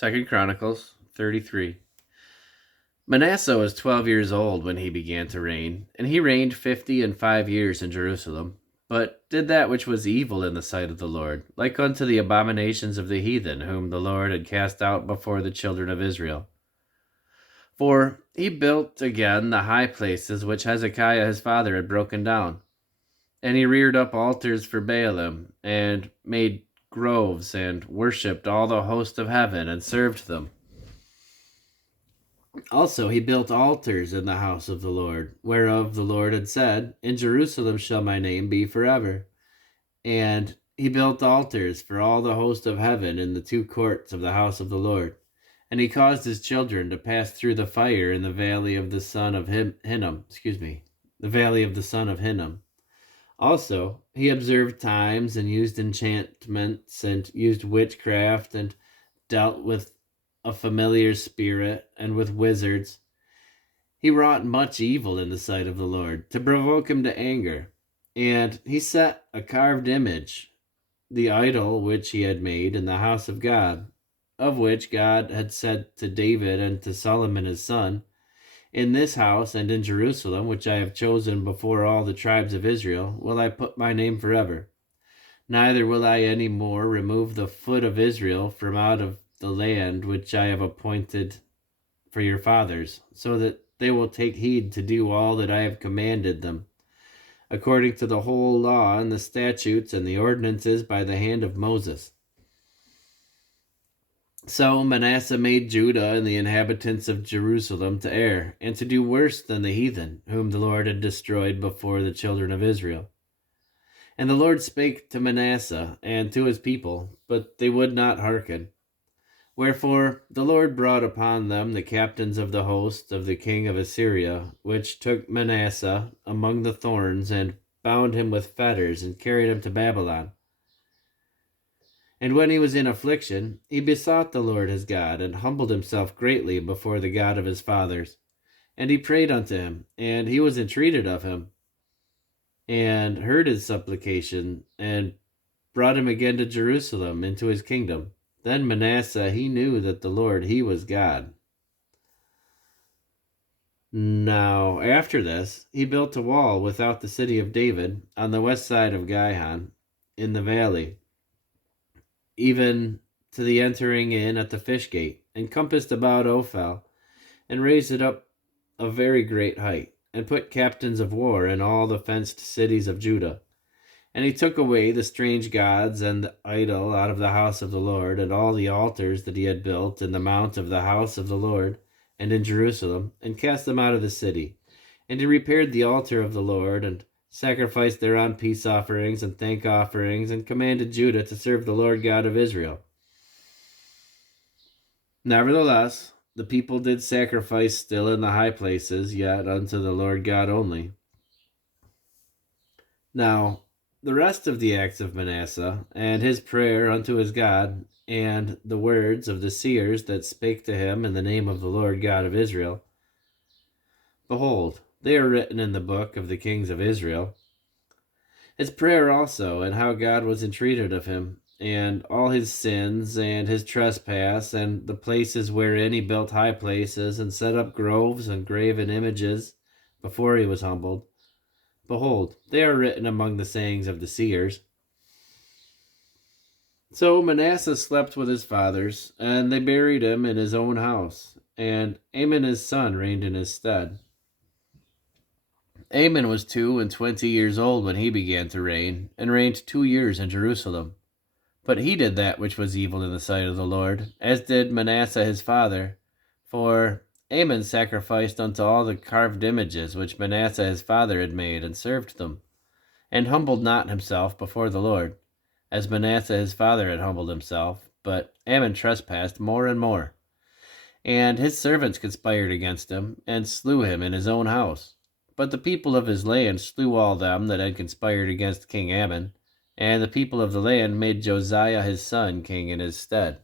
2 Chronicles 33. Manasseh was 12 years old when he began to reign, and he reigned 50 and 5 years in Jerusalem, but did that which was evil in the sight of the Lord, like unto the abominations of the heathen, whom the Lord had cast out before the children of Israel. For he built again the high places which Hezekiah his father had broken down, and he reared up altars for Baalim, and made groves, and worshipped all the host of heaven, and served them. Also he built altars in the house of the Lord, whereof the Lord had said, In Jerusalem shall my name be forever. And he built altars for all the host of heaven in the two courts of the house of the Lord. And he caused his children to pass through the fire in the valley of the son of Hinnom. The valley of the son of Hinnom. Also, he observed times and used enchantments and used witchcraft and dealt with a familiar spirit and with wizards. He wrought much evil in the sight of the Lord to provoke him to anger. And he set a carved image, the idol which he had made in the house of God, of which God had said to David and to Solomon his son, In this house and in Jerusalem, which I have chosen before all the tribes of Israel, will I put my name forever. Neither will I any more remove the foot of Israel from out of the land which I have appointed for your fathers, so that they will take heed to do all that I have commanded them, according to the whole law and the statutes and the ordinances by the hand of Moses. So Manasseh made Judah and the inhabitants of Jerusalem to err, and to do worse than the heathen, whom the Lord had destroyed before the children of Israel. And the Lord spake to Manasseh and to his people, but they would not hearken. Wherefore the Lord brought upon them the captains of the host of the king of Assyria, which took Manasseh among the thorns, and bound him with fetters, and carried him to Babylon. And when he was in affliction, he besought the Lord his God, and humbled himself greatly before the God of his fathers. And he prayed unto him, and he was entreated of him, and heard his supplication, and brought him again to Jerusalem into his kingdom. Then Manasseh, he knew that the Lord, he was God. Now, after this, he built a wall without the city of David, on the west side of Gihon, in the valley, even to the entering in at the fish gate, and compassed about Ophel, and raised it up a very great height, and put captains of war in all the fenced cities of Judah. And he took away the strange gods and the idol out of the house of the Lord, and all the altars that he had built in the mount of the house of the Lord, and in Jerusalem, and cast them out of the city. And he repaired the altar of the Lord, and sacrificed thereon peace offerings and thank offerings, and commanded Judah to serve the Lord God of Israel. Nevertheless, the people did sacrifice still in the high places, yet unto the Lord God only. Now, the rest of the acts of Manasseh, and his prayer unto his God, and the words of the seers that spake to him in the name of the Lord God of Israel, behold, they are written in the book of the kings of Israel. His prayer also, and how God was entreated of him, and all his sins, and his trespass, and the places wherein he built high places, and set up groves and graven images before he was humbled. Behold, they are written among the sayings of the seers. So Manasseh slept with his fathers, and they buried him in his own house, and Amon his son reigned in his stead. Amon was 22 years old when he began to reign, and reigned 2 years in Jerusalem. But he did that which was evil in the sight of the Lord, as did Manasseh his father. For Amon sacrificed unto all the carved images which Manasseh his father had made, and served them, and humbled not himself before the Lord, as Manasseh his father had humbled himself, but Amon trespassed more and more. And his servants conspired against him, and slew him in his own house. But the people of his land slew all them that had conspired against King Amon, and the people of the land made Josiah his son king in his stead.